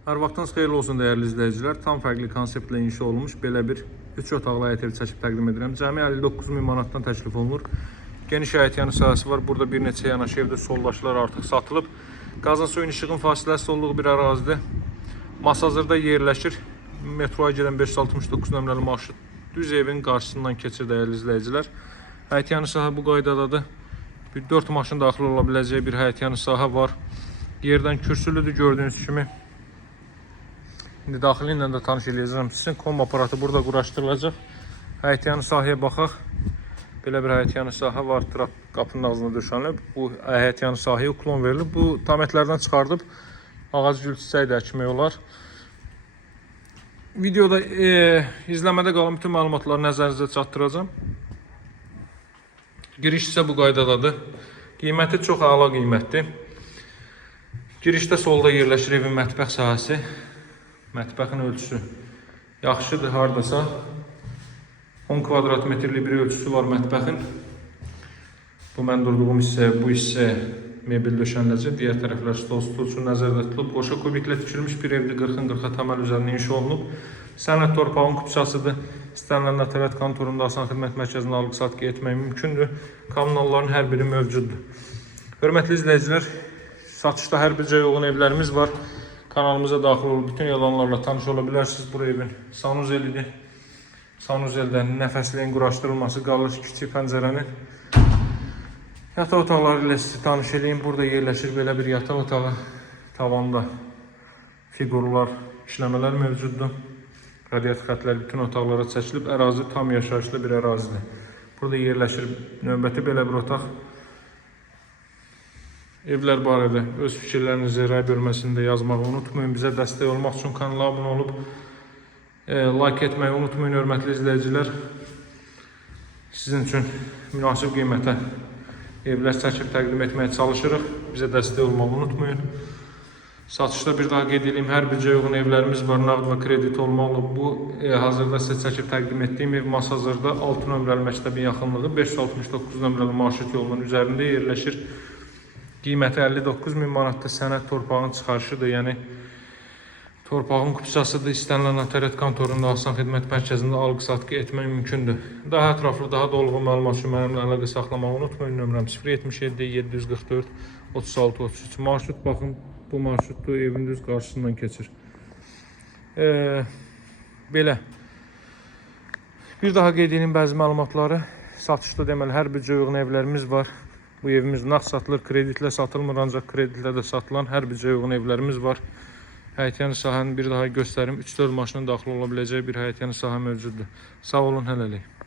Hər vaxtınız xeyirli olsun dəyərli izləyicilər. Tam fərqli konseptlə inşa olunmuş belə bir 3 otaqlı həyət evi çəkib təqdim edirəm. Cəmi 59.000 manatdan təklif olunur. Geniş həyətyanı sahəsi var. Burada bir neçə yanaşı evdə soldaşlar artıq satılıb. Qazın suyun işığın fasiləsi olduğu bir ərazidir. Masazırda yerləşir. Metroya gedən 569 nömrəli marşrut düz evin qarşısından keçir dəyərli izləyicilər. Həyətyanı sahə bu qaydadadır. 4 maşın daxil ola biləcəyi bir həyətyanı sahə var. Yerdən kürsülüdür gördüyünüz kimi. İndi daxili ilə də tanış eləyəcəm. Sizin kom aparatı burada quraşdırılacaq. Həyətyanı sahəyə baxaq. Belə bir həyətyanı sahə var. Trap qapının ağzına döşənilib. Bu həyətyanı sahəyə uklon verilib. Bu tamətlərdən çıxardıb ağac gül çiçəyi də əkmək olar. Videoda izləmədə qalan bütün məlumatları nəzərinizə çatdıracağam. Giriş isə bu qaydadadır. Qiyməti çox əla qiymətdir. Girişdə solda yerləşir evin mətbəx sahəsi. Mətbəxin ölçüsü yaxşıdır, hardasa 10 kvadrat metrlik bir ölçüsü var mətbəxin. Bu mən durduğum hissə, bu hissə mebel döşəniləcək. Digər tərəflər stol üçün nəzərdə tutulub. Qoşa kubiklə tikilmiş bir evdir, 40-40 təməl üzərində inşa olunub. Sənəd torpağın kupçasıdır. İstənilən notariat kontorunda asan xidmət mərkəzində alqı-satqı etmək mümkündür. Kommunalların hər biri mövcuddur. Hörmətli izləyicilər, satışda hər bir cəyə uyğun evlərimiz var. Kanalımıza daxil olub bütün yalanlarla tanış ola bilərsiniz. Bu evin sanuzelidir. Sanuzeldən nəfəsliyin quraşdırılması qalır kiçik pəncərənin. Yataq otaqları ilə sizi tanış edeyim. Burada yerləşir belə bir yataq otağı. Tavanda figurlar, işləmələr mövcuddur. Radiat xətləri bütün otaqlara çəkilib. Ərazi tam yaşayışlı bir ərazidir. Burada yerləşir növbəti belə bir otaq. Evlər barədə öz fikirlərinizi rəy bölməsində yazmağı unutmayın. Bizə dəstək olmaq üçün kanala abunə olub like etməyi unutmayın hörmətli izləyicilər. Sizin üçün münasib qiymətə evlər çəkib təqdim etməyə çalışırıq. Bizə dəstək olmağı unutmayın. Satışda bir daha qeyd edeyim, hər bir uyğun evlərimiz var, nağd və kredit olmalı. Bu hazırda sizə çəkib təqdim etdiyim ev Masazırda 6 nömrəli məktəbin yaxınlığı 569 nömrəli marşrut yolunun üzərində yerləşir. Qiyməti 59.000 manatda sənəd torpağın çıxarışıdır, yəni torpağın kupçasıdır. İstənilən notariat kontorunda asan xidmət mərkəzində alqı-satqı etmək mümkündür. Daha ətraflı, daha dolğun məlumat üçün mənimlə əlaqə saxlamağı unutmayın. Nömrəm 077 744 36 33. Marşrut baxın, bu marşrutda evin düz qarşısından keçir. Belə. Bir daha qeyd edeyim bəzi məlumatları. Satışda deməli hər bir uyğun evlərimiz var. Bu evimiz nağd satılır, kreditlə satılmır, ancaq kreditlə də satılan hər bir uyğun evlərimiz var. Həyətyanı sahəni bir daha göstərim. 3-4 maşının daxil ola biləcəyi bir həyətyanı sahə mövcuddur. Sağ olun, hələlik.